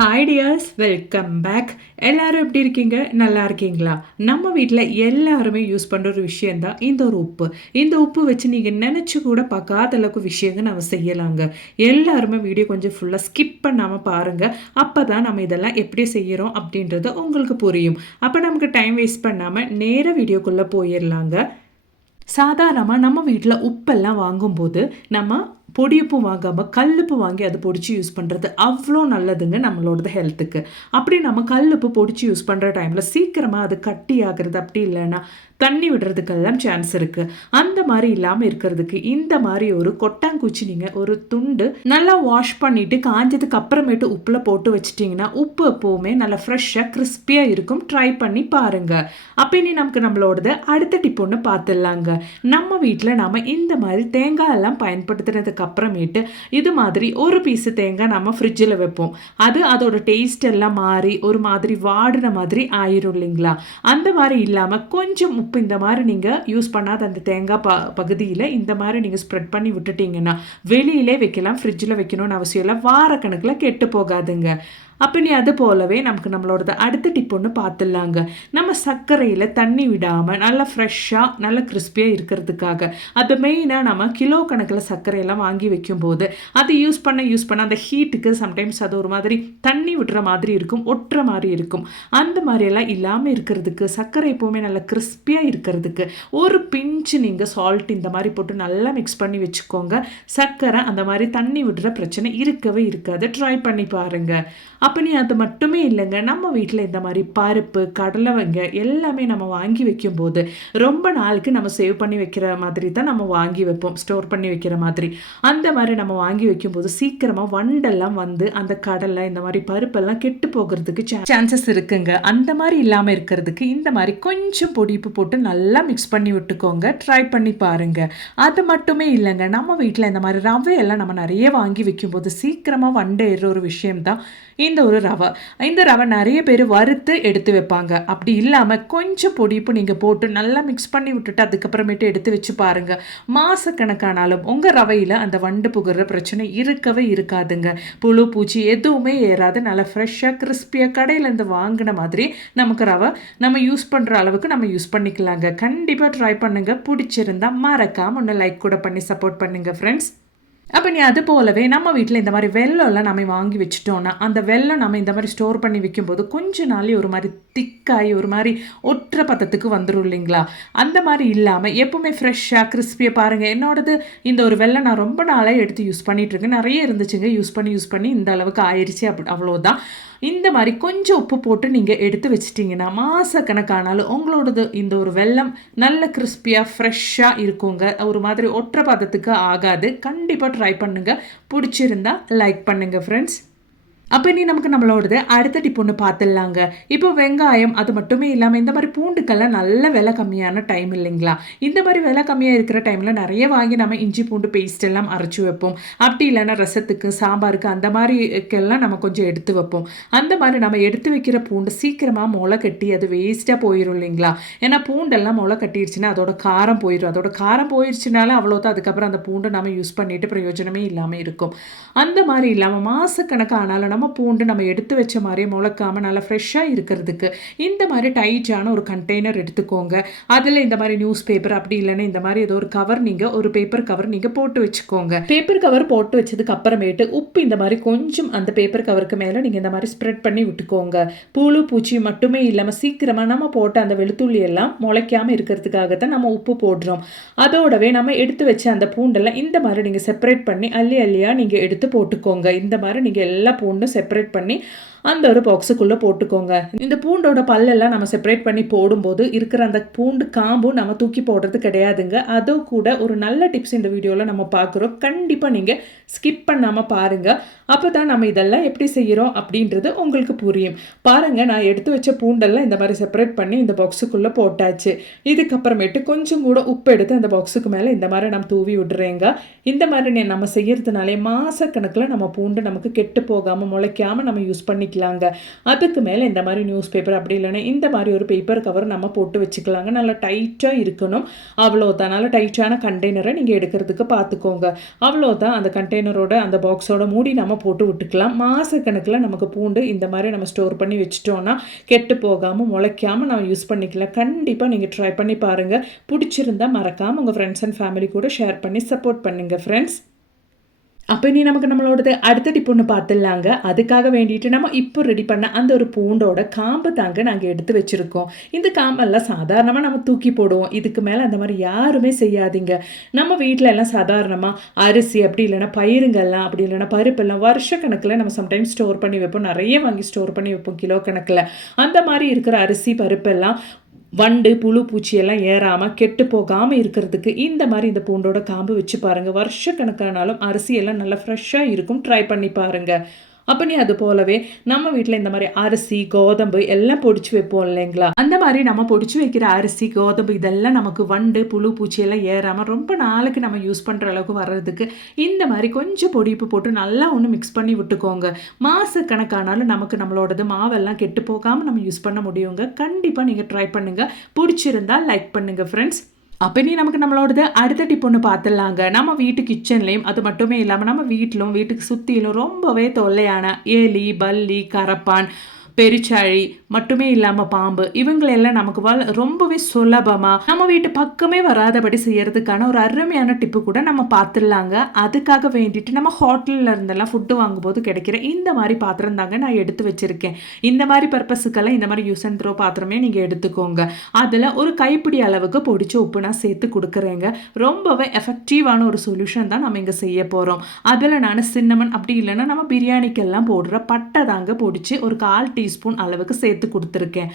Hi tears, welcome back. எல்லாரும் எப்படி இருக்கீங்க? நல்லா இருக்கீங்களா? நம்ம வீட்டில் எல்லாருமே யூஸ் பண்ணுற ஒரு விஷயந்தான் இந்த ஒரு உப்பு. இந்த உப்பு வச்சு நீங்கள் நினச்சி கூட பார்க்காத அளவுக்கு விஷயங்கள் நம்ம செய்யலாங்க. எல்லாருமே வீடியோ கொஞ்சம் ஃபுல்லாக ஸ்கிப் பண்ணாமல் பாருங்கள். அப்போ தான் நம்ம இதெல்லாம் எப்படி செய்கிறோம் அப்படின்றது உங்களுக்கு புரியும். அப்போ நமக்கு டைம் வேஸ்ட் பண்ணாமல் நேராக வீடியோக்குள்ளே போயிடலாங்க. சாதாரணமாக நம்ம வீட்டில் உப்பெல்லாம் வாங்கும்போது நம்ம பொடியுப்பு வாங்காமல் கல்லுப்பு வாங்கி அதை பொடிச்சு யூஸ் பண்ணுறது அவ்வளோ நல்லதுங்க நம்மளோடது ஹெல்த்துக்கு. அப்படி நம்ம கல்லுப்பு பொடிச்சு யூஸ் பண்ணுற டைமில் சீக்கிரமாக அது கட்டி ஆகிறது, அப்படி இல்லைன்னா தண்ணி விடுறதுக்கெல்லாம் சான்ஸ் இருக்குது. அந்த மாதிரி இல்லாமல் இருக்கிறதுக்கு இந்த மாதிரி ஒரு கொட்டாங்குச்சி நீங்கள் ஒரு துண்டு நல்லா வாஷ் பண்ணிவிட்டு காஞ்சதுக்கு அப்புறமேட்டு உப்பில் போட்டு வச்சிட்டிங்கன்னா உப்பு எப்போவுமே நல்லா ஃப்ரெஷ்ஷாக கிறிஸ்பியாக இருக்கும். ட்ரை பண்ணி பாருங்கள். அப்போ இனி நமக்கு நம்மளோடது அடுத்த டிப் ஒன்று பார்த்துடலாங்க. நம்ம வீட்டில் நாம் இந்த மாதிரி தேங்காய் எல்லாம் பயன்படுத்துறதுக்கு அப்புறமேட்டு இது மாதிரி ஒரு பீஸு தேங்காய் நம்ம ஃப்ரிட்ஜில் வைப்போம். அதோட டேஸ்ட் எல்லாம் மாறி ஒரு மாதிரி வாடின மாதிரி ஆயிரும் இல்லைங்களா? அந்த மாதிரி இல்லாமல் கொஞ்சம் உப்பு இந்த மாதிரி நீங்கள் யூஸ் பண்ணாத அந்த தேங்காய் பகுதியில் இந்த மாதிரி நீங்கள் ஸ்ப்ரெட் பண்ணி விட்டுட்டிங்கன்னா வெளியிலே வைக்கலாம், ஃப்ரிட்ஜில் வைக்கணும்னு அவசியம் இல்லை. வாரக்கணக்கில் கெட்டு போகாதுங்க. அப்போ நீ அது போலவே நமக்கு நம்மளோட அடுத்த டிப் ஒன்று பார்த்துடலாங்க. நம்ம சர்க்கரையில் தண்ணி விடாமல் நல்லா ஃப்ரெஷ்ஷாக நல்லா கிறிஸ்பியாக இருக்கிறதுக்காக அது மெயினாக நம்ம கிலோ கணக்கில் சர்க்கரையெல்லாம் வாங்கி வைக்கும்போது அது யூஸ் பண்ண அந்த ஹீட்டுக்கு சம்டைம்ஸ் அது ஒரு மாதிரி தண்ணி விடுற மாதிரி இருக்கும், ஒட்டுற மாதிரி இருக்கும். அந்த மாதிரியெல்லாம் இல்லாமல் இருக்கிறதுக்கு சர்க்கரை எப்போவுமே நல்லா கிறிஸ்பியாக இருக்கிறதுக்கு ஒரு பிஞ்சு நீங்கள் சால்ட் இந்த மாதிரி போட்டு நல்லா மிக்ஸ் பண்ணி வச்சுக்கோங்க. சர்க்கரை அந்த மாதிரி தண்ணி விடுற பிரச்சனை இருக்கவே இருக்காது. ட்ரை பண்ணி பாருங்கள். அப்போ நீ அது மட்டுமே இல்லைங்க, நம்ம வீட்டில் இந்த மாதிரி பருப்பு கடலைவங்க எல்லாமே நம்ம வாங்கி வைக்கும்போது ரொம்ப நாளுக்கு நம்ம சேவ் பண்ணி வைக்கிற மாதிரி தான் நம்ம வாங்கி வைப்போம், ஸ்டோர் பண்ணி வைக்கிற மாதிரி. அந்த மாதிரி நம்ம வாங்கி வைக்கும்போது சீக்கிரமாக வண்டெல்லாம் வந்து அந்த கடலை இந்த மாதிரி பருப்பெல்லாம் கெட்டு போகிறதுக்கு சான்சஸ் இருக்குங்க. அந்த மாதிரி இல்லாமல் இருக்கிறதுக்கு இந்த மாதிரி கொஞ்சம் பொடிப்பு போட்டு நல்லா மிக்ஸ் பண்ணி விட்டுக்கோங்க. ட்ரை பண்ணி பாருங்க. அது மட்டுமே இல்லைங்க, நம்ம வீட்டில் இந்த மாதிரி ரவையெல்லாம் நம்ம நிறைய வாங்கி வைக்கும்போது சீக்கிரமாக வண்டை ஏறுற ஒரு விஷயம்தான் இந்த ஒரு ரவை. இந்த ரவை நிறைய பேர் வறுத்து எடுத்து வைப்பாங்க. அப்படி இல்லாமல் கொஞ்சம் பொடிப்பு நீங்கள் போட்டு நல்லா மிக்ஸ் பண்ணி விட்டுட்டு அதுக்கப்புறமேட்டு எடுத்து வச்சு பாருங்கள். மாதக்கணக்கானாலும் உங்கள் ரவையில் அந்த வண்டு புகுற பிரச்சனை இருக்கவே இருக்காதுங்க. புழு பூச்சி எதுவுமே ஏறாது. நல்லா ஃப்ரெஷ்ஷாக கிறிஸ்பியாக கடையிலேருந்து வாங்கின மாதிரி நமக்கு ரவை நம்ம யூஸ் பண்ணுற அளவுக்கு நம்ம யூஸ் பண்ணிக்கலாங்க. கண்டிப்பாக ட்ரை பண்ணுங்கள். பிடிச்சிருந்தா மறக்காம ஒன்று லைக் கூட பண்ணி சப்போர்ட் பண்ணுங்கள் ஃப்ரெண்ட்ஸ். அப்போ நீ அது போலவே நம்ம வீட்டில் இந்த மாதிரி வெல்லம்லாம் நம்ம வாங்கி வச்சுட்டோன்னா அந்த வெல்லம் நம்ம இந்த மாதிரி ஸ்டோர் பண்ணி வைக்கும்போது கொஞ்ச நாளே ஒரு மாதிரி திக்காகி ஒரு மாதிரி ஒற்றை பதத்துக்கு வந்துடும் இல்லைங்களா? அந்த மாதிரி இல்லாமல் எப்போவுமே ஃப்ரெஷ்ஷாக கிறிஸ்பியாக பாருங்கள். என்னோடது இந்த ஒரு வெல்லம் நான் ரொம்ப நாளாக எடுத்து யூஸ் பண்ணிகிட்ருக்கேன். நிறைய இருந்துச்சுங்க, யூஸ் பண்ணி இந்த அளவுக்கு ஆயிடுச்சு. அவ்வளோதான். இந்த மாதிரி கொஞ்சம் உப்பு போட்டு நீங்கள் எடுத்து வச்சிட்டிங்கன்னா மாதக்கணக்கானாலும் உங்களோடது இந்த ஒரு வெல்லம் நல்ல கிறிஸ்பியாக ஃப்ரெஷ்ஷாக இருக்குங்க. ஒரு மாதிரி ஒற்றை பதத்துக்கு ஆகாது. கண்டிப்பாக ட்ரை பண்ணுங்கள். பிடிச்சிருந்தா லைக் பண்ணுங்கள் ஃப்ரெண்ட்ஸ். அப்போ இனி நமக்கு நம்மளோடது அடுத்த டிப் ஒன்று பார்த்துடலாங்க. இப்போ வெங்காயம் அது மட்டுமே இல்லாமல் இந்த மாதிரி பூண்டுக்கெல்லாம் நல்ல விலை கம்மியான டைம் இல்லைங்களா? இந்த மாதிரி விலை கம்மியாக இருக்கிற டைமில் நிறைய வாங்கி நம்ம இஞ்சி பூண்டு பேஸ்ட் எல்லாம் அரைச்சி வைப்போம். அப்படி இல்லைன்னா ரசத்துக்கு சாம்பாருக்கு அந்த மாதிரிக்கெல்லாம் நம்ம கொஞ்சம் எடுத்து வைப்போம். அந்த மாதிரி நம்ம எடுத்து வைக்கிற பூண்டு சீக்கிரமாக முளை கட்டி அது வேஸ்ட்டாக போயிடும் இல்லைங்களா? ஏன்னா பூண்டெல்லாம் முளை கட்டிடுச்சுன்னா அதோட காரம் போயிடும். அதோட காரம் போயிடுச்சுனால அவ்வளோதான். அதுக்கப்புறம் அந்த பூண்டை நம்ம யூஸ் பண்ணிட்டு பிரயோஜனமே இல்லாமல் இருக்கும். அந்த மாதிரி இல்லாமல் மாதக்கணக்கானாலும் நம்ம பூண்டு நம்ம எடுத்து வச்ச மாதிரியே முளைக்காமல் நல்லா ஃப்ரெஷ்ஷாக இருக்கிறதுக்கு இந்த மாதிரி டைட்டான ஒரு கண்டெய்னர் எடுத்துக்கோங்க. அதில் இந்த மாதிரி நியூஸ் பேப்பர் அப்படி இல்லைன்னா இந்த மாதிரி ஏதோ ஒரு கவர், நீங்கள் ஒரு பேப்பர் கவர் நீங்கள் போட்டு வச்சுக்கோங்க. பேப்பர் கவர் போட்டு வச்சதுக்கு அப்புறமேட்டு உப்பு இந்த மாதிரி கொஞ்சம் அந்த பேப்பர் கவருக்கு மேலே நீங்கள் இந்த மாதிரி ஸ்ப்ரெட் பண்ணி விட்டுக்கோங்க. புழு பூச்சி மட்டுமே இல்லாமல் சீக்கிரமாக நம்ம போட்ட அந்த வெளுத்துள்ளி எல்லாம் முளைக்காமல் இருக்கிறதுக்காகத்தான் நம்ம உப்பு போடுறோம். அதோடவே நம்ம எடுத்து வச்ச அந்த பூண்டெல்லாம் இந்த மாதிரி நீங்கள் செப்பரேட் பண்ணி அள்ளியாக நீங்கள் எடுத்து போட்டுக்கோங்க. இந்த மாதிரி நீங்கள் எல்லா பூண்டும் செப்பரேட் பண்ணி அந்த ஒரு பாக்ஸுக்குள்ளே போட்டுக்கோங்க. இந்த பூண்டோட பல்லெல்லாம் நம்ம செப்பரேட் பண்ணி போடும்போது இருக்கிற அந்த பூண்டு காம்பும் நம்ம தூக்கி போடுறது கிடையாதுங்க. அதுவும் கூட ஒரு நல்ல டிப்ஸ் இந்த வீடியோவில் நம்ம பார்க்குறோம். கண்டிப்பாக நீங்கள் ஸ்கிப் பண்ணாமல் பாருங்கள். அப்போ தான் நம்ம இதெல்லாம் எப்படி செய்கிறோம் அப்படின்றது உங்களுக்கு புரியும். பாருங்கள், நான் எடுத்து வச்ச பூண்டெல்லாம் இந்த மாதிரி செப்பரேட் பண்ணி இந்த பாக்ஸுக்குள்ளே போட்டாச்சு. இதுக்கப்புறமேட்டு கொஞ்சம் கூட உப்பு எடுத்து அந்த பாக்ஸுக்கு மேலே இந்த மாதிரி நம்ம தூவி விடுறேங்க. இந்த மாதிரி நம்ம செய்கிறதுனாலே மாதக்கணக்கில் நம்ம பூண்டு நமக்கு கெட்டு போகாமல் முளைக்காமல் நம்ம யூஸ் பண்ணி பண்ணிக்கலாங்க. அதுக்கு மேலே இந்த மாதிரி நியூஸ் பேப்பர் அப்படி இல்லைன்னா இந்த மாதிரி ஒரு பேப்பர் கவர் நம்ம போட்டு வச்சுக்கலாங்க. நல்லா டைட்டாக இருக்கணும். அவ்வளோதான். நல்லா டைட்டான கண்டெய்னரை நீங்கள் எடுக்கிறதுக்கு பார்த்துக்கோங்க. அவ்வளோதான். அந்த கண்டெய்னரோட அந்த பாக்ஸோட மூடி நம்ம போட்டு விட்டுக்கலாம். மாதக்கணக்கில் நமக்கு பூண்டு இந்த மாதிரி நம்ம ஸ்டோர் பண்ணி வச்சுட்டோன்னா கெட்டு போகாமல் முளைக்காமல் நம்ம யூஸ் பண்ணிக்கலாம். கண்டிப்பாக நீங்கள் ட்ரை பண்ணி பாருங்கள். பிடிச்சிருந்தா மறக்காமல் உங்கள் ஃப்ரெண்ட்ஸ் அண்ட் ஃபேமிலி கூட ஷேர் பண்ணி சப்போர்ட் பண்ணுங்கள் ஃப்ரெண்ட்ஸ். அப்போ இனி நமக்கு நம்மளோடது அடுத்த டிப் ஒன்று பார்த்துடலாங்க. அதுக்காக வேண்டிட்டு நம்ம இப்போ ரெடி பண்ண அந்த ஒரு பூண்டோட காம்பு தாங்க நாங்கள் எடுத்து வச்சுருக்கோம். இந்த காம்பெல்லாம் சாதாரணமாக நம்ம தூக்கி போடுவோம். இதுக்கு மேலே அந்த மாதிரி யாருமே செய்யாதீங்க. நம்ம வீட்டில் எல்லாம் சாதாரணமாக அரிசி அப்படி இல்லைன்னா பயிருங்கள்லாம் அப்படி இல்லைன்னா பருப்பெல்லாம் வருஷக்கணக்கில் நம்ம சம்டைம்ஸ் ஸ்டோர் பண்ணி வைப்போம். நிறைய வாங்கி ஸ்டோர் பண்ணி வைப்போம் கிலோ கணக்கில். அந்த மாதிரி இருக்கிற அரிசி பருப்பெல்லாம் வண்டு புழு பூச்சியெல்லாம் ஏறாமல் கெட்டு போகாமல் இருக்கிறதுக்கு இந்த மாதிரி இந்த பூண்டோட காம்பு வச்சு பாருங்கள். வருஷக்கணக்கானாலும் அரிசியெல்லாம் நல்லா ஃப்ரெஷ்ஷாக இருக்கும். ட்ரை பண்ணி பாருங்கள். அப்போ நீ அது போலவே நம்ம வீட்டில் இந்த மாதிரி அரிசி கோதம்பு எல்லாம் பொடிச்சு வைப்போம் இல்லைங்களா? அந்த மாதிரி நம்ம பொடிச்சு வைக்கிற அரிசி கோதம்பு இதெல்லாம் நமக்கு வண்டு புழு பூச்சியெல்லாம் ஏறாமல் ரொம்ப நாளைக்கு நம்ம யூஸ் பண்ணுற அளவுக்கு வர்றதுக்கு இந்த மாதிரி கொஞ்சம் பொடிப்பு போட்டு நல்லா ஒன்று மிக்ஸ் பண்ணி விட்டுக்கோங்க. மாதக்கணக்கானாலும் நமக்கு நம்மளோடது மாவெல்லாம் கெட்டு போகாமல் நம்ம யூஸ் பண்ண முடியுங்க. கண்டிப்பாக நீங்கள் ட்ரை பண்ணுங்கள். பிடிச்சிருந்தா லைக் பண்ணுங்கள் ஃப்ரெண்ட்ஸ். அப்போ நீ நமக்கு நம்மளோடது அடுத்த டிப் ஒன்று பார்த்துடலாங்க. நம்ம வீட்டு கிச்சன்லேயும் அது மட்டுமே இல்லாமல் நம்ம வீட்டுக்கு சுற்றிலும் ரொம்பவே தொல்லையான எலி பல்லி கரப்பான் பெருச்சாழி மட்டுமே இல்லாமல் பாம்பு இவங்களெல்லாம் நமக்கு ரொம்பவே சுலபமாக நம்ம வீட்டு பக்கமே வராதபடி செய்யறதுக்கான ஒரு அருமையான டிப்பு கூட நம்ம பார்த்துடலாங்க. அதுக்காக வேண்டிட்டு நம்ம ஹோட்டலில் இருந்தெல்லாம் ஃபுட்டு வாங்கும்போது கிடைக்கிற இந்த மாதிரி பாத்திரம் தாங்க நான் எடுத்து வச்சுருக்கேன். இந்த மாதிரி பர்பஸுக்கெல்லாம் இந்த மாதிரி யூஸ் அண்ட் த்ரோ பாத்திரமே நீங்கள் எடுத்துக்கோங்க. அதில் ஒரு கைப்பிடி அளவுக்கு பொடிச்ச உப்பு நான் சேர்த்து கொடுக்குறேங்க. ரொம்பவே எஃபெக்டிவான ஒரு சொல்யூஷன் தான் நம்ம இங்கே செய்ய போகிறோம். அதில் நான் சின்னமன் அப்படி இல்லைன்னா நம்ம பிரியாணிக்கெல்லாம் போடுற பட்டை தாங்க பொடிச்சு ஒரு 1/4 டீஸ்பூன் அளவுக்கு சேர்த்து கொடுத்துருக்கேன்.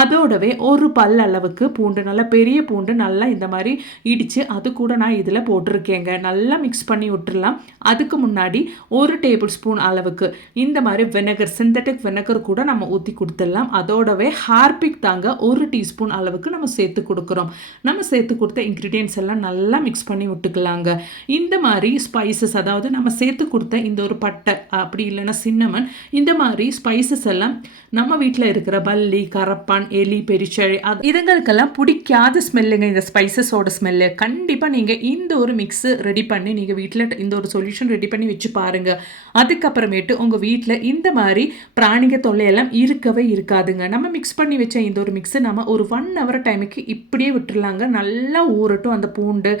அதோடவே ஒரு பல் அளவுக்கு பூண்டு, நல்லா பெரிய பூண்டு நல்லா இந்த மாதிரி இடித்து அது கூட நான் இதில் போட்டிருக்கேங்க. நல்லா மிக்ஸ் பண்ணி விட்டுடலாம். அதுக்கு முன்னாடி 1 டேபிள் ஸ்பூன் அளவுக்கு இந்த மாதிரி வினகர், சிந்தட்டிக் வினகர் கூட நம்ம ஊற்றி கொடுத்துடலாம். அதோடவே ஹார்பிக் தாங்க 1 டீஸ்பூன் அளவுக்கு நம்ம சேர்த்து கொடுக்குறோம். நம்ம சேர்த்து கொடுத்த இன்க்ரீடியன்ஸ் எல்லாம் நல்லா மிக்ஸ் பண்ணி விட்டுக்கலாங்க. இந்த மாதிரி ஸ்பைசஸ், அதாவது நம்ம சேர்த்து கொடுத்த இந்த ஒரு பட்டை அப்படி இல்லைன்னா சின்னமன், இந்த மாதிரி ஸ்பைசஸ் எல்லாம் நம்ம வீட்டில் இருக்கிற பல்லி கரப்பான் எலி பெருச்சாழி இதுங்களுக்கெல்லாம் பிடிக்காத ஸ்மெல்லுங்க. இந்த ஸ்பைசஸோட ஸ்மெல்லு கண்டிப்பாக நீங்கள் இந்த ஒரு மிக்ஸு ரெடி பண்ணி நீங்கள் வீட்டில் இந்த ஒரு சொல்யூஷன் ரெடி பண்ணி வச்சு பாருங்கள். அதுக்கப்புறமேட்டு உங்கள் வீட்டில் இந்த மாதிரி பிராணிக தொல்லையெல்லாம் இருக்கவே இருக்காதுங்க. நம்ம மிக்ஸ் பண்ணி வச்ச இந்த ஒரு மிக்ஸு நம்ம ஒரு 1 hour டைமுக்கு இப்படியே விட்டுருலாங்க. நல்லா ஊறட்டும். அந்த பூண்டு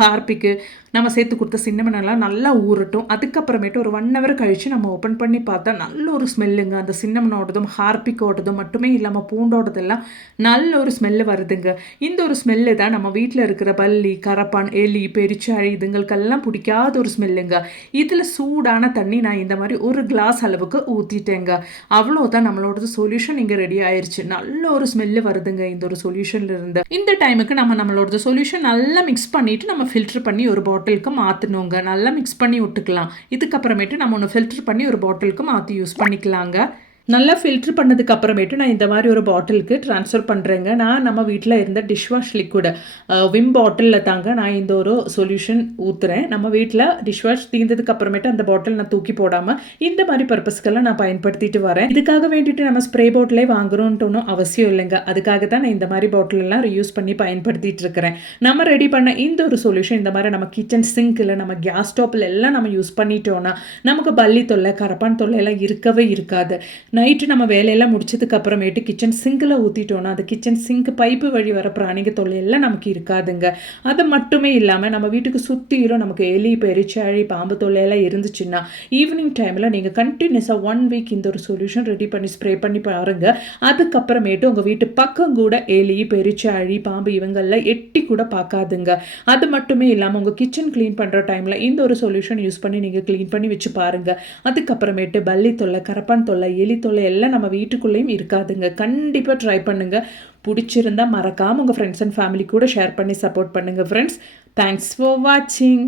ஹார்பிக்கு நம்ம சேர்த்து கொடுத்த சின்னமனெல்லாம் நல்லா ஊறட்டும். அதுக்கப்புறமேட்டு ஒரு 1 hour கழித்து நம்ம ஓப்பன் பண்ணி பார்த்தா நல்ல ஒரு ஸ்மெல்லுங்க. அந்த சின்னமனோடதும் ஹார்பிக்கோடதும் மட்டுமே இல்லாமல் பூண்டோடதெல்லாம் நல்ல ஒரு ஸ்மெல்லு வருதுங்க. இந்த ஒரு ஸ்மெல்லு தான் நம்ம வீட்டில் இருக்கிற பல்லி கரப்பான் எலி பெருச்சாழி இதுங்களுக்கெல்லாம் பிடிக்காத ஒரு ஸ்மெல்லுங்க. இதில் சூடான தண்ணி நான் இந்த மாதிரி 1 கிளாஸ் அளவுக்கு ஊற்றிட்டேங்க. அவ்வளோதான், நம்மளோடது சொல்யூஷன் இங்கே ரெடி ஆயிடுச்சு. நல்ல ஒரு ஸ்மெல்லு வருதுங்க இந்த ஒரு சொல்யூஷன்ல இருந்து. இந்த டைமுக்கு நம்மளோட சொல்யூஷன் நல்லா மிக்ஸ் பண்ணிட்டு நம்ம ஃபில்டர் பண்ணி ஒரு பாட்டிலுக்கு மாற்றணுங்க. நல்லா மிக்ஸ் பண்ணி விட்டுக்கலாம். இதுக்கப்புறமேட்டு நம்ம ஒன்று ஃபில்டர் பண்ணி ஒரு பாட்டிலுக்கு மாற்றி யூஸ் பண்ணிக்கலாங்க. நல்லா ஃபில்ட்ரு பண்ணதுக்கு அப்புறமேட்டு நான் இந்த மாதிரி ஒரு பாட்டிலுக்கு ட்ரான்ஸ்ஃபர் பண்ணுறேங்க. நான் நம்ம வீட்டில் இருந்த டிஷ்வாஷ் லிக்விட் விம் பாட்டிலில் தாங்க நான் இந்த ஒரு சொல்யூஷன் ஊற்றுறேன். நம்ம வீட்டில் டிஷ்வாஷ் தீர்ந்ததுக்கு அப்புறமேட்டு அந்த பாட்டில் நான் தூக்கி போடாமல் இந்த மாதிரி பர்பஸ்க்கெல்லாம் நான் பயன்படுத்திட்டு வரேன். இதுக்காக வேண்டிட்டு நம்ம ஸ்ப்ரே பாட்டிலே வாங்குறோன்ட்டு ஒன்றும் அவசியம் இல்லைங்க. அதுக்காக தான் நான் இந்த மாதிரி பாட்டிலெல்லாம் யூஸ் பண்ணி பயன்படுத்திட்டு இருக்கிறேன். நம்ம ரெடி பண்ண இந்த ஒரு சொல்யூஷன் இந்த மாதிரி நம்ம கிச்சன் சிங்க்கில் நம்ம கேஸ் ஸ்டோப்பில் எல்லாம் நம்ம யூஸ் பண்ணிட்டோன்னா நமக்கு பல்லி தொல்லை கரப்பான் தொல்லை எல்லாம் இருக்கவே இருக்காது. நைட்டு நம்ம வேலையெல்லாம் முடிச்சதுக்கு அப்புறமேட்டு கிச்சன் சிங்கில் ஊற்றிட்டோன்னா அந்த கிச்சன் சிங்க் பைப்பு வழி வர பிராணிக தொல்லையெல்லாம் நமக்கு இருக்காதுங்க. அது மட்டுமே இல்லாமல் நம்ம வீட்டுக்கு சுற்றிலும் நமக்கு எலி பெருச்சாழி பாம்பு தொல்லையெல்லாம் இருந்துச்சுன்னா ஈவினிங் டைமில் நீங்கள் கண்டினியூஸாக 1 வீக் இந்த ஒரு சொல்யூஷன் ரெடி பண்ணி ஸ்ப்ரே பண்ணி பாருங்கள். அதுக்கப்புறமேட்டு உங்கள் வீட்டு பக்கம் கூட எலி பெருச்சாழி பாம்பு இவங்கெல்லாம் எட்டி கூட பார்க்காதுங்க. அது மட்டுமே இல்லாமல் உங்கள் கிச்சன் க்ளீன் பண்ணுற டைமில் இந்த ஒரு சொல்யூஷன் யூஸ் பண்ணி நீங்கள் க்ளீன் பண்ணி வச்சு பாருங்கள். அதுக்கப்புறமேட்டு பல்லி தொல்லை கரப்பான் தொல்லை எலி தொல்லை எல்லாம் நம்ம வீட்டுக்குள்ளேயும் இருக்காதுங்க. கண்டிப்பாக ட்ரை பண்ணுங்கள். பிடிச்சிருந்தா மறக்காமல் உங்கள் ஃப்ரெண்ட்ஸ் அண்ட் ஃபேமிலி கூட ஷேர் பண்ணி சப்போர்ட் பண்ணுங்கள் ஃப்ரெண்ட்ஸ். தேங்க்ஸ் ஃபார் வாட்சிங்.